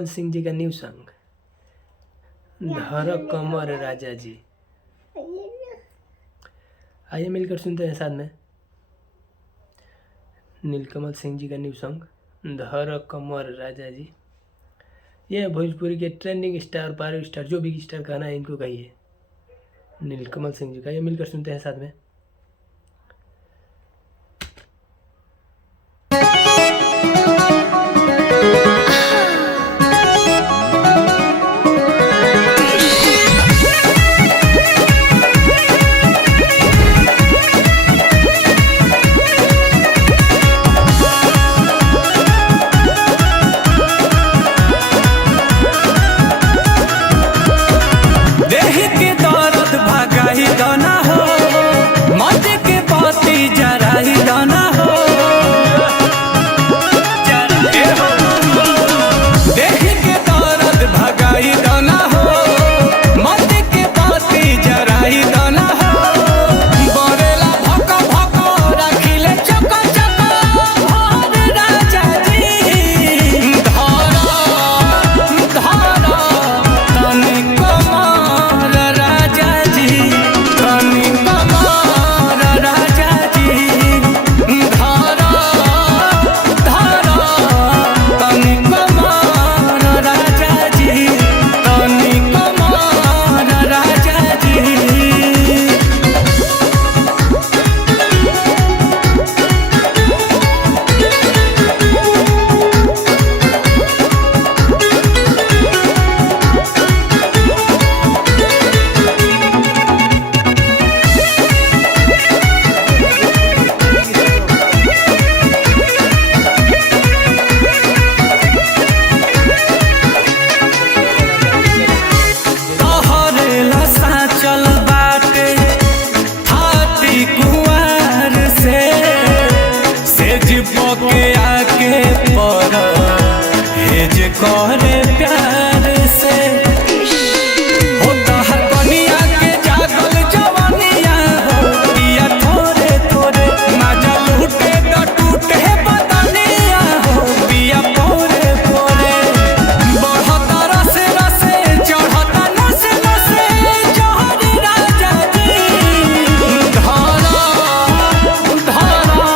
नीलकमल सिंह जी का new song धर कमर राजा जी। आइए मिलकर सुनते हैं साथ में नीलकमल सिंह जी का न्यू सॉन्ग धर कमर राजा जी। ये भोजपुरी के ट्रेंडिंग स्टार, पावर स्टार, जो भी स्टार कहना है इनको कहिए, नीलकमल सिंह जी का। ये मिलकर सुनते हैं साथ में। के आके पर हेज करे प्यार से होता हर कनिया के जागल जवानिया हो पिया थोड़े थोड़े मजा लूटे तो टूटे बदनिया हो पिया पोरे पोरे बढ़ता रसे रसे चढ़ता नसे नसे जहरी राजा जी धारा धारा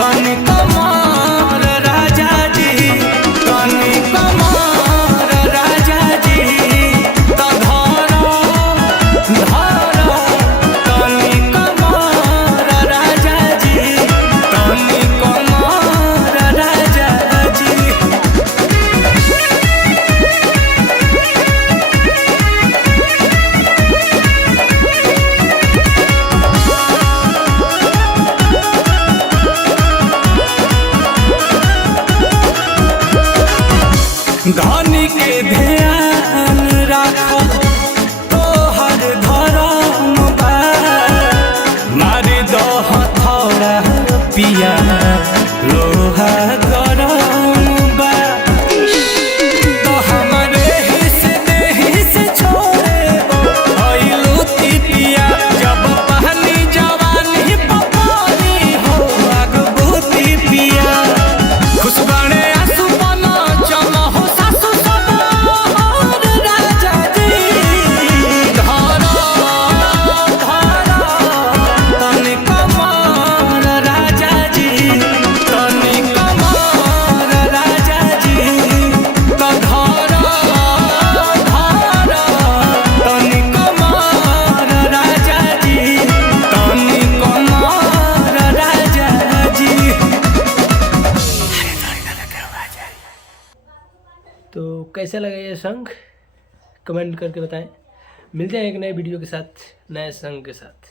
तनिक धनी के ध्यान राखो तो हर धर्म बा मारी दो हथौड़ा पिया लोहा गरम बा तो हमारे हिस्से देही से छोड़े आइलू पिया जब पहली जवानी पपानी हो आग बूती पिया खुशबाने तो कैसा लगा ये सॉन्ग कमेंट करके बताएं। मिलते हैं एक नए वीडियो के साथ, नए सॉन्ग के साथ।